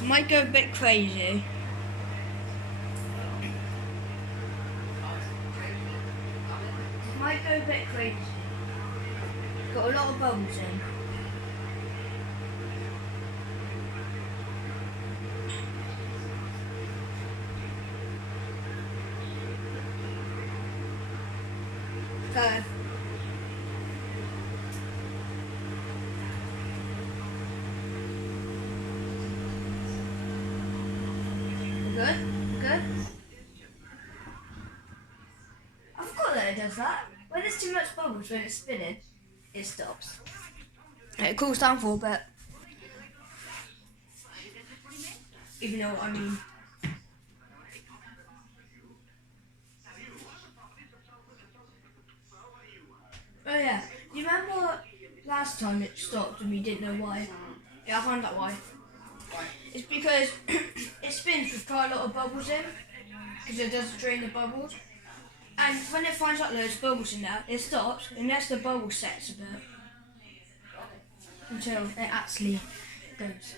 This might go a bit crazy. This might go a bit crazy. It's got a lot of bubbles in. Go. Good? Good? I forgot that it does that. When there's too much bubbles when it's spinning, it stops. It cools down for a bit. If you know what I mean. Oh yeah, you remember last time it stopped and we didn't know why? Yeah, I found out why. It's because it spins with quite a lot of bubbles in, because it doesn't drain the bubbles. And when it finds out there's bubbles in there, it stops and lets the bubble sets a bit until it actually goes.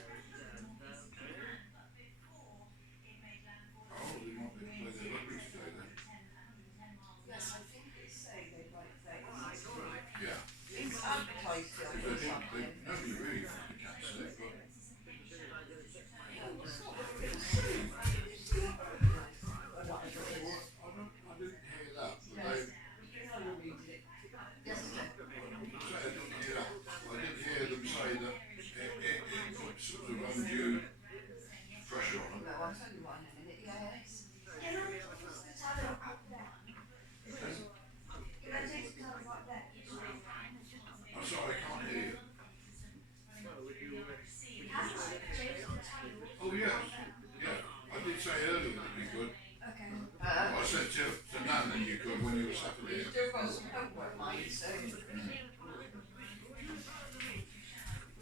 Oh yes, yeah. I did say earlier that you could. Okay. I said to Nan that you could when you were sat there. Still got some homework, mate. So. I've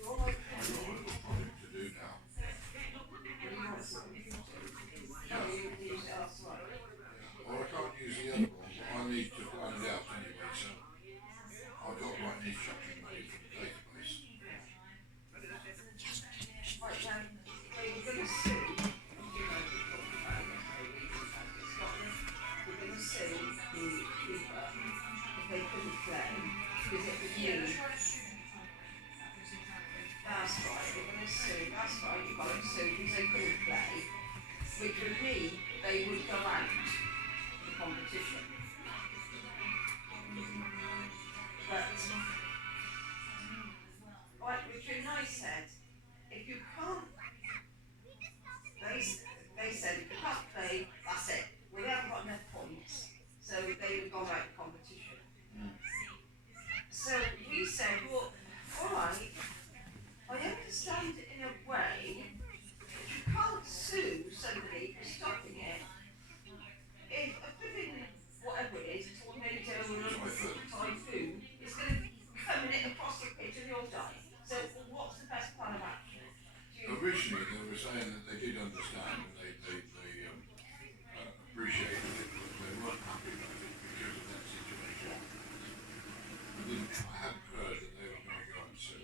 got a little project to do now. Well, I can't use the other one, but I need to plan it out anyway. So I've got like an instruction made from the database. That's right, they're going to sue, that's right, you've got to sue because they couldn't play, which would mean they would go out of the competition. But, like Richard and I said, if you can't, they said if you can't play, that's it, we haven't got enough points, so they would go out of the competition. So we said, well, alright, I understand it in a way, but you can't sue somebody for stopping it. If a flipping, whatever it is, a tornado or a typhoon is going to come and hit across the pitch and you'll die. So what's the best plan of action? Originally they were saying that they did understand and they appreciated it, but they weren't happy with it because of that situation. I hadn't heard that they were going to go and sue,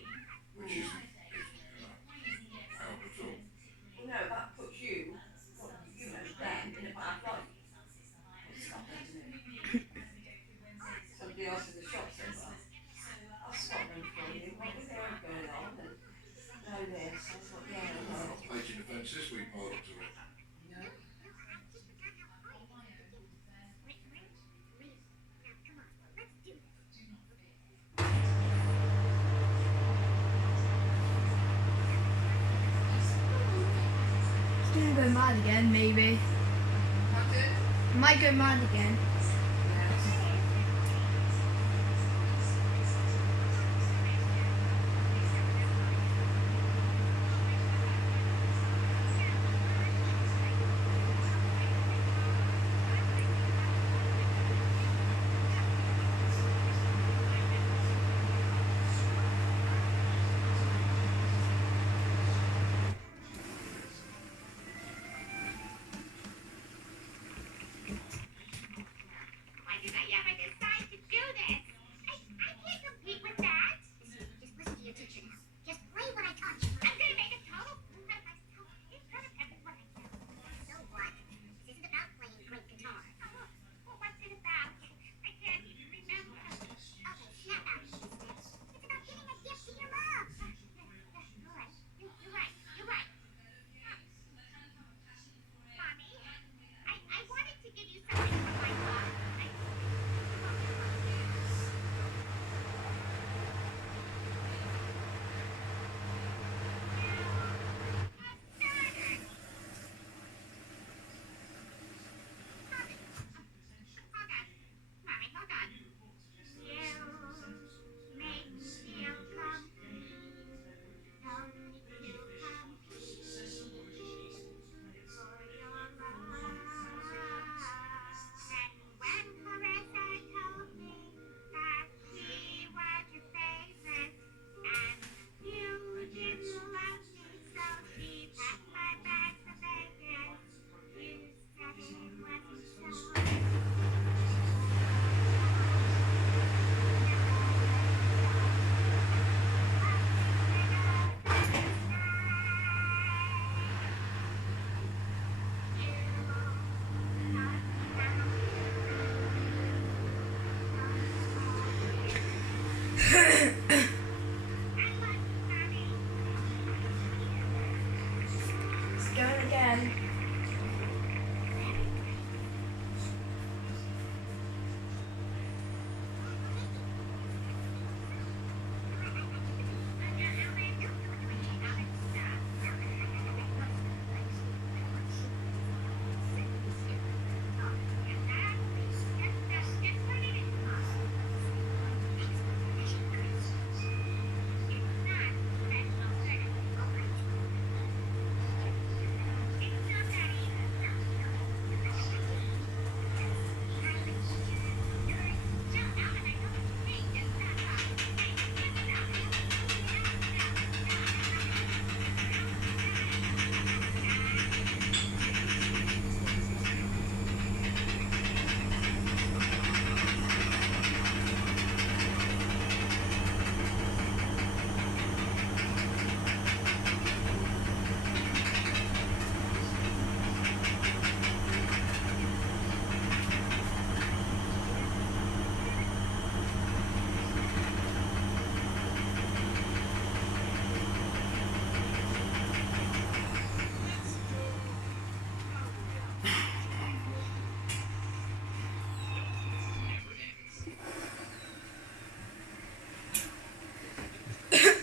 which isn't help at all. Well, no, that puts you, them in a bad light. Somebody else in the shop said, well, I'll stop them for you. What was there going on? And know this. I thought, yeah, no. I'm not taking offence this week, by the looks of it. No. It's gonna go mad again, maybe. Might go mad again.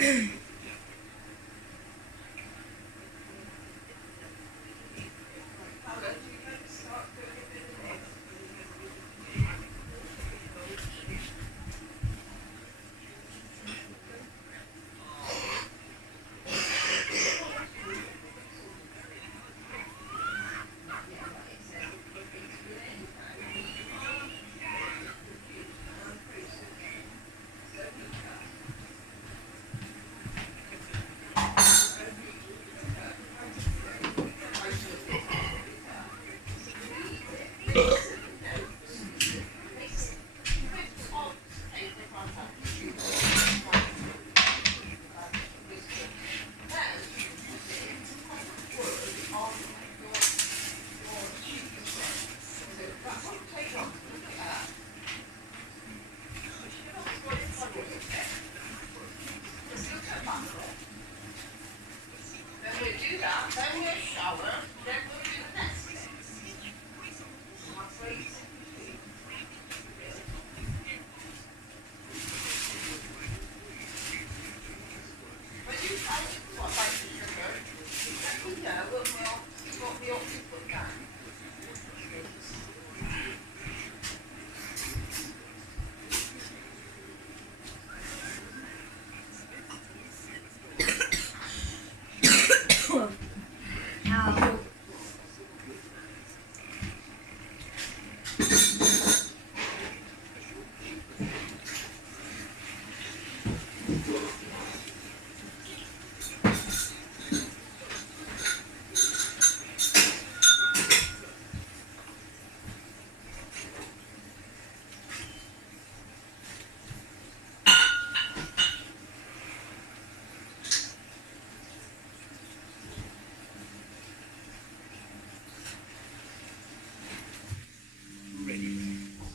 Ow.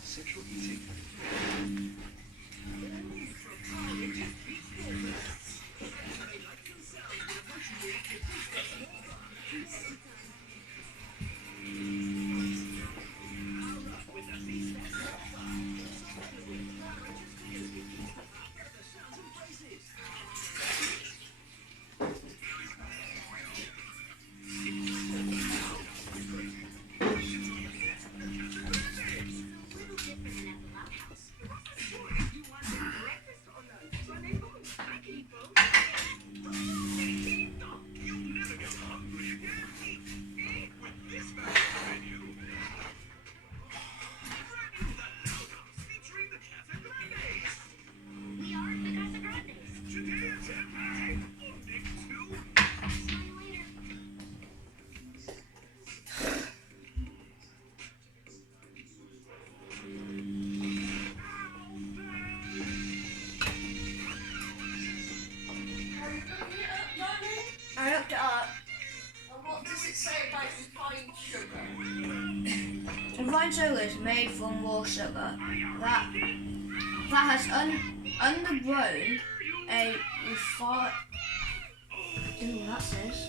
Central eating. I looked it up. And what does it say about refined sugar? Refined sugar is made from raw sugar that has undergrown a refined. Ooh, that says.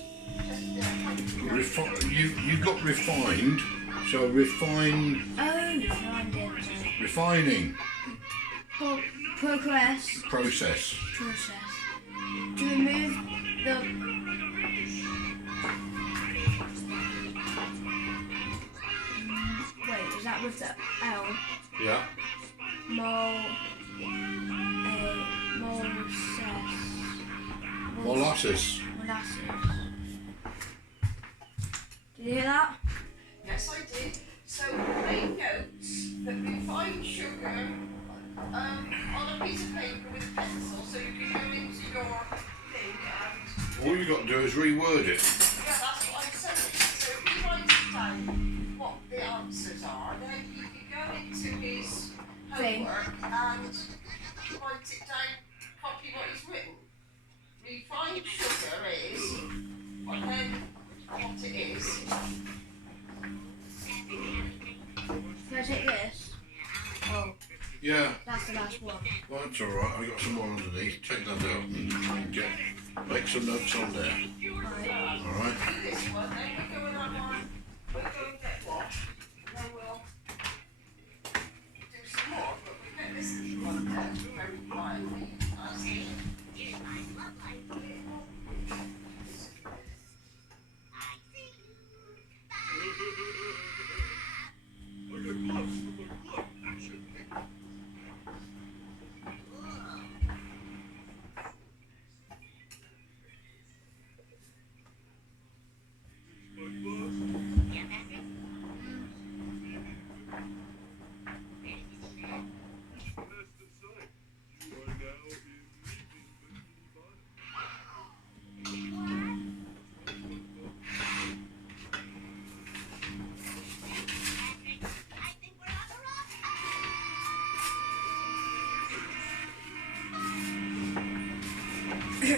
You got refined, so refined, Oh, refined it. refining Process process. to remove the wait, is that with the L? Yeah. Molasses. Molasses. Did you hear that? Yes, I did. So they note that refined sugar on a piece of paper with a pencil, so you can go into your thing and All you got to do is reword it. yeah, that's what I'm saying. So if he writes down what the answers are, then he can go into his Thing. homework and write it down, copy what he's written. Refined sugar is, and then what it is. Can I take this? Oh, Yeah, that's the last one. well, that's all right. I got some more underneath. Take that out and make some notes on there. Right. All right. Do this one, then we go and have our, we'll go and get washed, and then we'll do some more, but we get this one done very quietly. The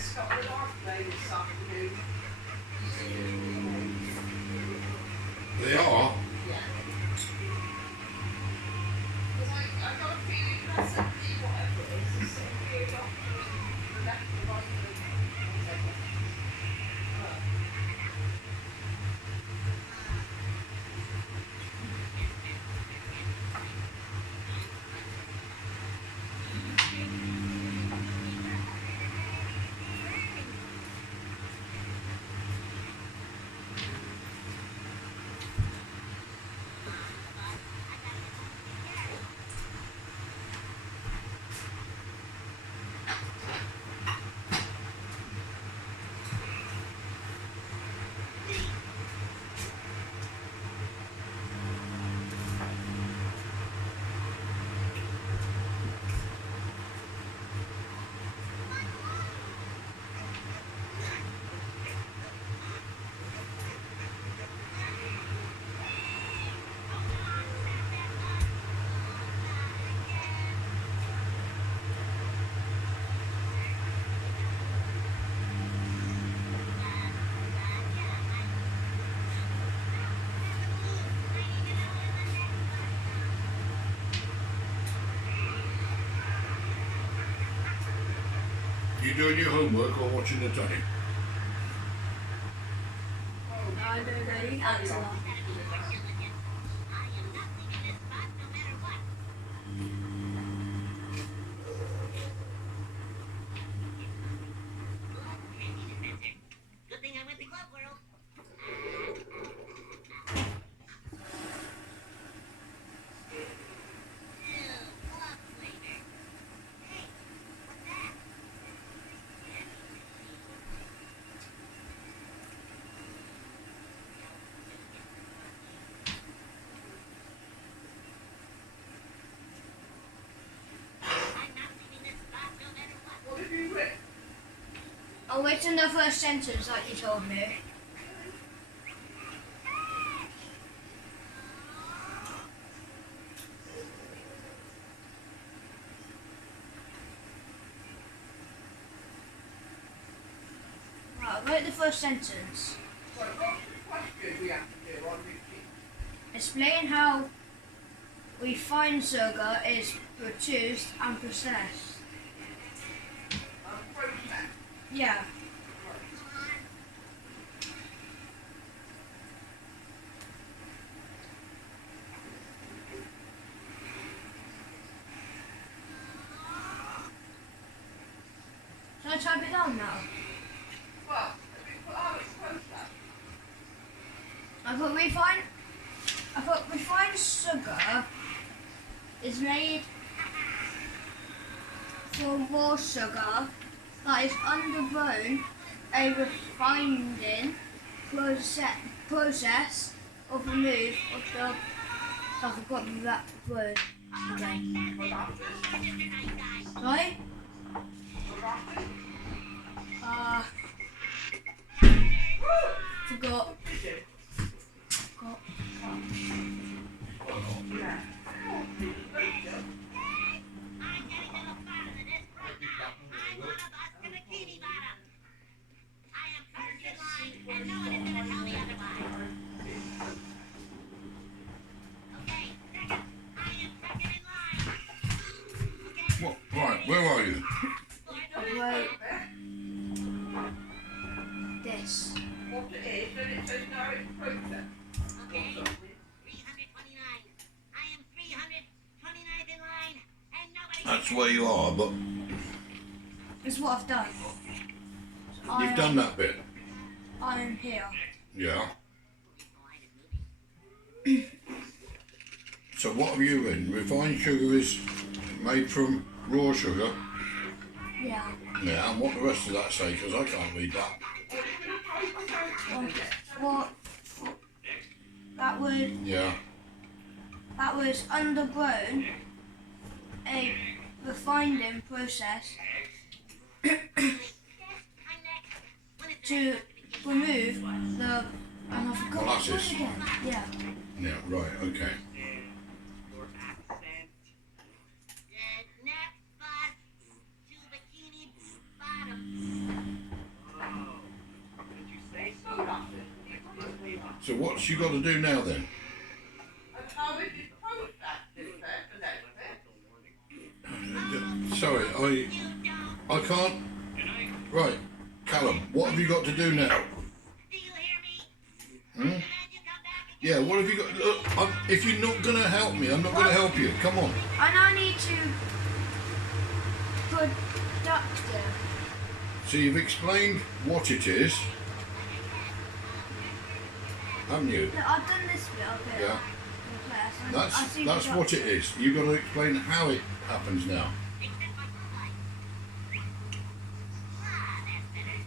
Scotland are playing this afternoon. They are. Because I got a feeling that's a whatever it is, it's sort of geared off the left and the right and You doing your homework or watching the telly? I don't know, you answer that. Good thing I went to Club World. Club flavor. Hey, what's that? I'm not leaving this spot no matter what. what have you written? I'll wait in the first sentence like you told me. Right, I'll write the first sentence. So what's the question we have to do on repeat? Explain how we find sugar is produced and processed. Process. Yeah. Shall I type it down now? Well, have you put out its process? I put refined sugar is made from raw sugar that is undergone a refining process of remove of the. I forgot that word. Okay. Molasses. Sorry? Molasses. Where are you? Well, this. What it is, then it says direct process. Okay. 329. I am 329th in line, and nobody. That's where you are, but It's what I've done. you've done that bit. I am here. Yeah. So what have you in? Refined sugar is made from raw sugar. Yeah. Yeah, and what the rest of that say? Because I can't read that. What? That was undergrown, a refining process to remove the. And I forgot what it was Molasses. again. Yeah. Yeah, right, okay. The neck bust to bikini bottom. So what's you got to do now then? And how is it processed, this bit, and everything? Sorry, I can't. Right, Callum, what have you got to do now? Do you hear me? Hmm? Did you come back again? Yeah, what have you got? Look, if you're not going to help me, I'm not going to help you. Come on. And I need to product it. So you've explained what it is, haven't you? No, I've done this bit up here. Yeah. In class, and I see That's the what it is. You've got to explain how it happens now. Except my life. Ah, that's better.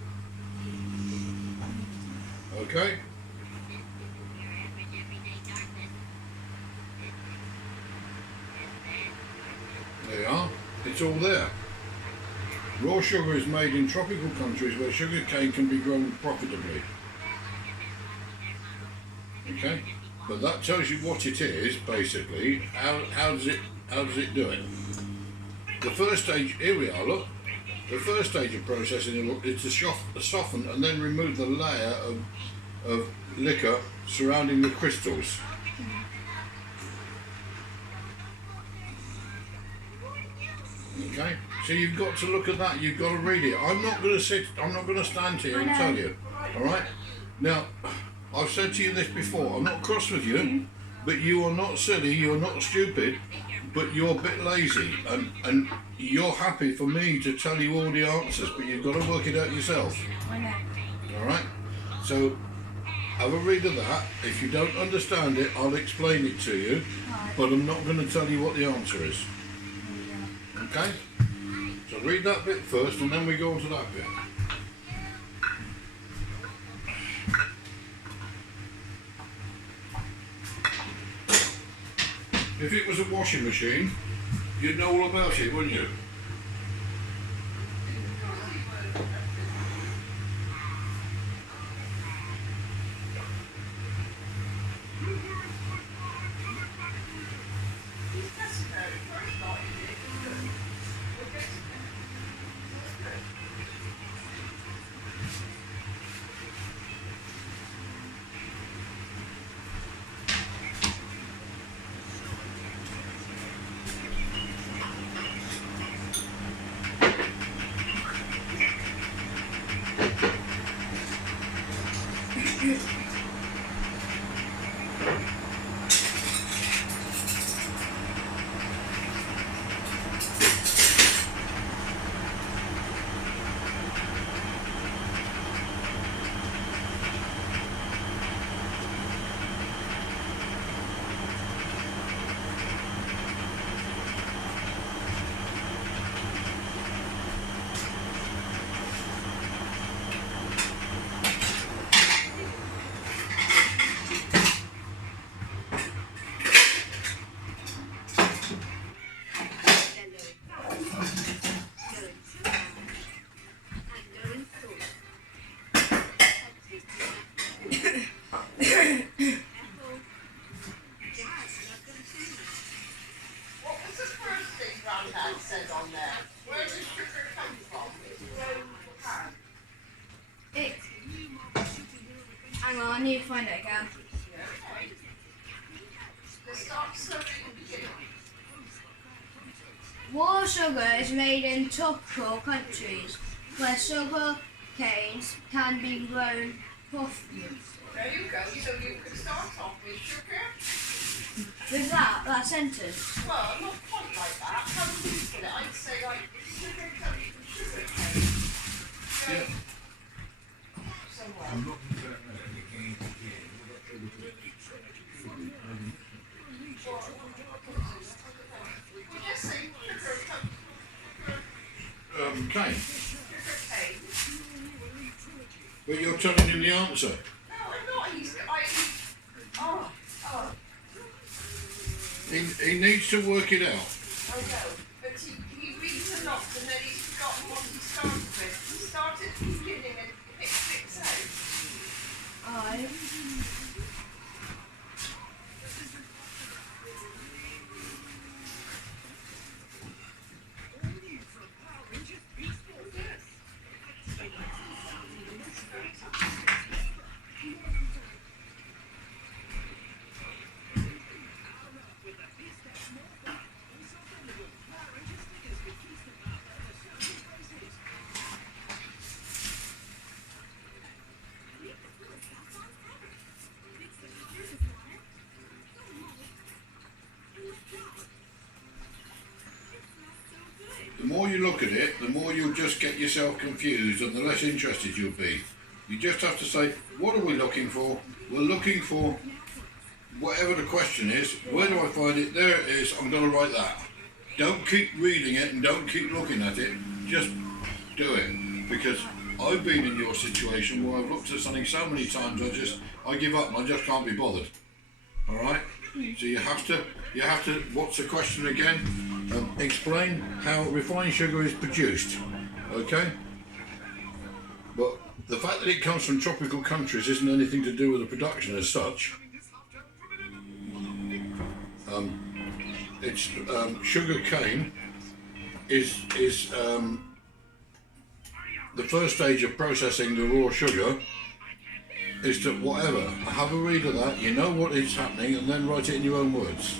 Okay? Your average everyday darkness. There you are. It's all there. Raw sugar is made in tropical countries where sugar cane can be grown profitably. Okay? But that tells you what it is, basically. How does it do it? The first stage, here we are, look. The first stage of processing is to soften and then remove the layer of liquor surrounding the crystals. Okay? So you've got to look at that, you've got to read it. I'm not going to stand here and tell you. Alright? Now, I've said to you this before, I'm not cross with you, but you are not silly, you're not stupid, but you're a bit lazy, and you're happy for me to tell you all the answers, but you've got to work it out yourself. I know. Alright? So, have a read of that. If you don't understand it, I'll explain it to you, but I'm not going to tell you what the answer is. Okay? So read that bit first, and then we go on to that bit. If it was a washing machine, you'd know all about it, wouldn't you? What was the first thing Grandad said on there? Where does sugar come from? It. Hang on, I need to find it again. They start serving in the beginning. Raw sugar is made in tropical countries where sugar canes can be grown profitably. There you go. So you can start off with sugar. With that sentence. Well, not quite like that. How would you put it? I'd say like sugar cane. Sugar cane. So, Yeah. so well. We just say sugar Kane, cane. but you're telling him the answer. No, I'm not. Oh. He needs to work it out. I know, but he reads a lot and then he's forgotten what he started with. He started at the beginning and it fits out. I. The more you look at it, the more you'll just get yourself confused and the less interested you'll be. You just have to say, what are we looking for? We're looking for whatever the question is. Where do I find it? There it is. I'm going to write that. Don't keep reading it and don't keep looking at it. Just do it. Because I've been in your situation where I've looked at something so many times I give up and I just can't be bothered. Alright? So you have to, what's the question again? Explain how refined sugar is produced. Okay? But the fact that it comes from tropical countries isn't anything to do with the production as such. It's sugar cane is the first stage of processing the raw sugar is to whatever. Have a read of that, you know what is happening, and then write it in your own words.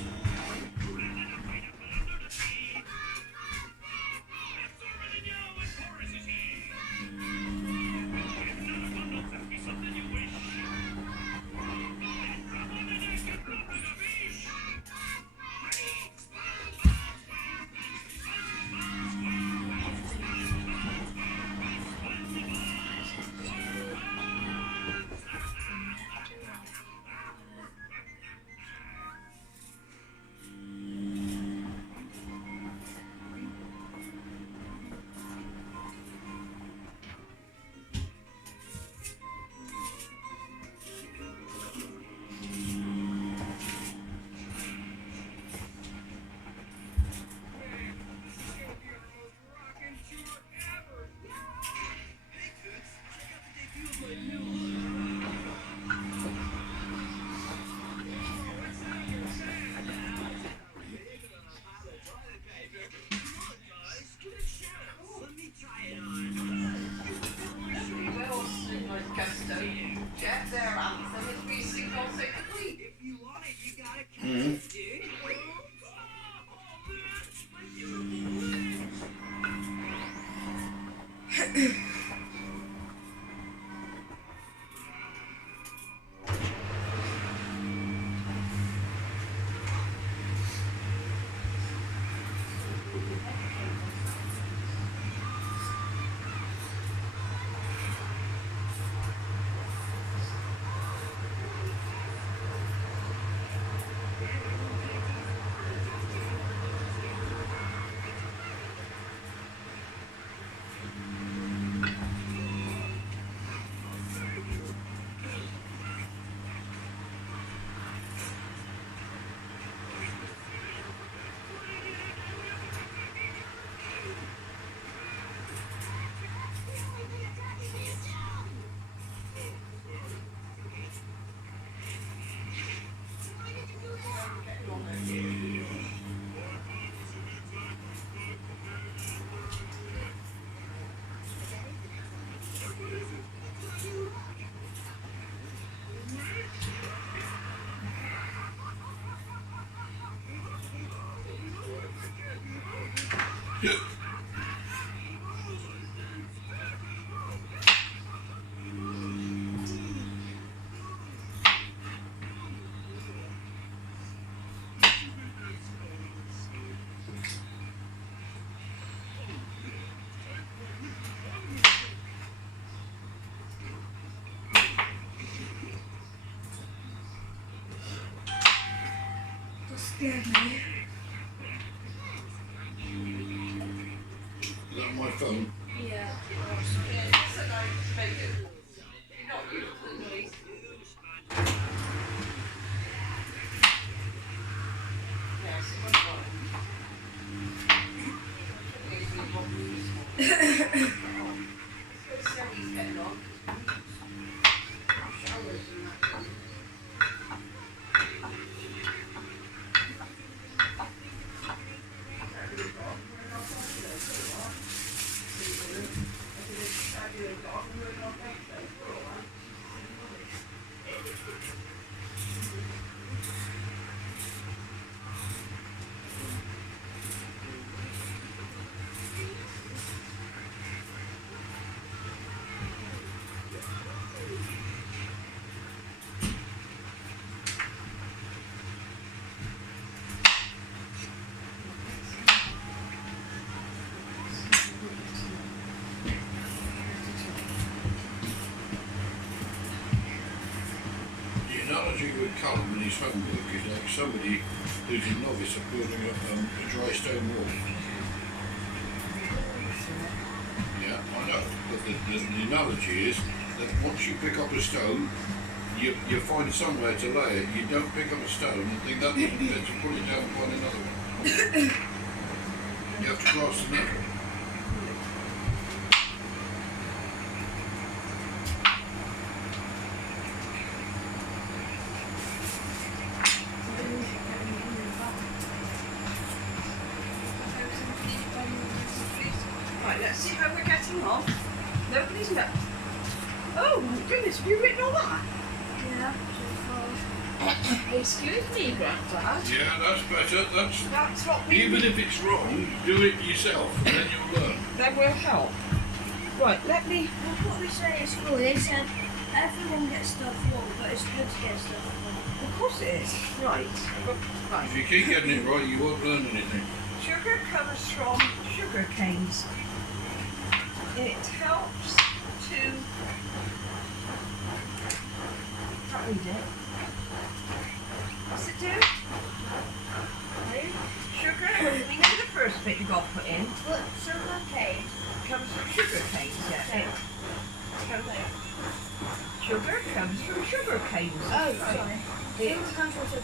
Jeff, their anthem is we sing all sing the week. If you want it, you gotta come, dude. That scared me. Is that my phone? Yeah. Yeah, so now make it. You're not used to the noise. Yes, it was fine. It's how he's getting on. Showers and that. The analogy with Callum and his homework is like somebody who's a novice at building a dry stone wall. Yeah, I know. But the analogy is that once you pick up a stone, you find somewhere to lay it. You don't pick up a stone and think that doesn't fit to put it down and find another one. You have to cross the middle. Right, let's see how we're getting on. Nobody's met. Oh my goodness, have you written all that? Yeah. Excuse me, Granddad. Yeah, that's better. That's what we Even if it's wrong, do it yourself, and then you'll learn. That will help. Right, let me. What we say at school, they said everyone gets stuff wrong, but it's good to get stuff wrong. Of course it is. Right. Right. If you keep getting it right, you won't learn anything. Sugar comes from sugar canes. It helps to. Can't read it. What's it do? Sugar. We know the first bit you got put in. But sugar cane. Comes from sugar canes, yeah. Sugar comes from sugar canes. Oh, sorry. It, Sugar comes from sugar.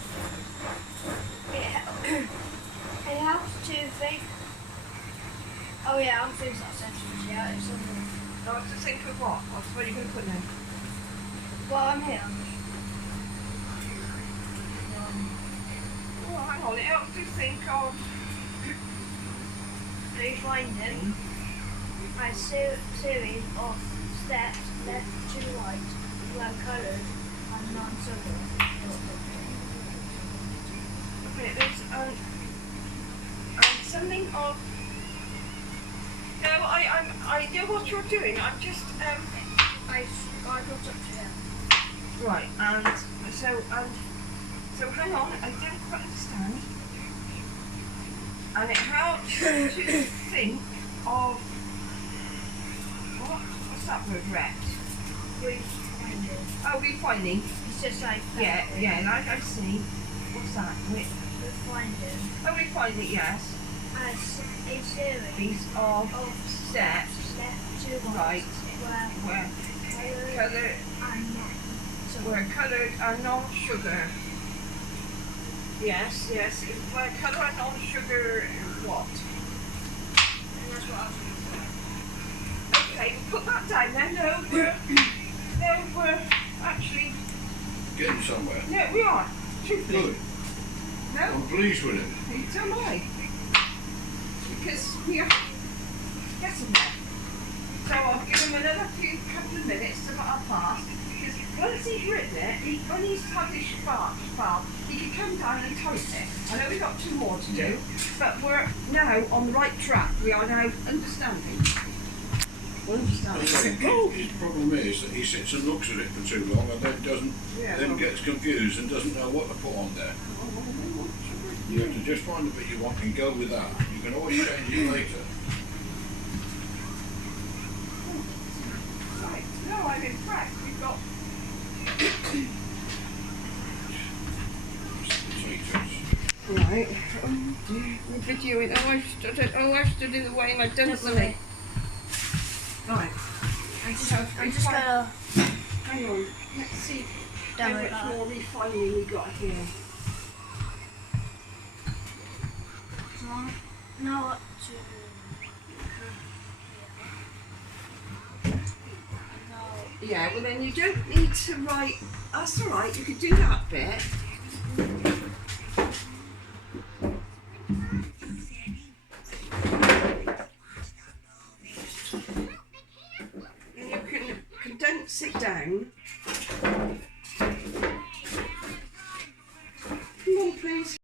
It helps to think. Oh yeah, I'll fix that sentence. Yeah, it's something. I have to think of what? What are you going to put in? Well, I'm here. Oh, hang on. It helps to think of. Refinding a series of steps left to right, well coloured and non-sugar. Okay, there's something of. No, I know what you're doing. I'm just I got up to here. right, and so hang on. I don't quite understand. And it helps to think of what's that word? Rect. Refinding. Oh, refining. It's just like Yeah, yeah. I see. What's that? Refinding Oh, refining. Yes. as a series Piece of of steps left to Right. where where coloured colour and non-sugar. where coloured and non-sugar. Yes, yes. Where colour and non-sugar what? And that's what I was Okay, put that down then. No, we're actually Getting somewhere. no, we are. Truthfully. Good. No, I'm pleased with it. so am I. Because we are getting there. So I'll give him another couple of minutes to let our pass. Because once he's written it, when he's had his file, he can come down and type it I know we've got 2 more to do, but we're now on the right track. We are now understanding. His problem is that he sits and looks at it for too long and then gets confused and doesn't know what to put on there. You have to just find the bit you want and go with that. You can always change it later. Right, no, I'm impressed. We've got Potatoes. right. Oh dear, we're videoing. I've stood in the way and I've done something. Right. I'm just gonna Hang on. Let's see how download much that. more refining we got here. Now what to Yeah, well then you don't need to write. That's all right. You could do that bit. And you can condense it down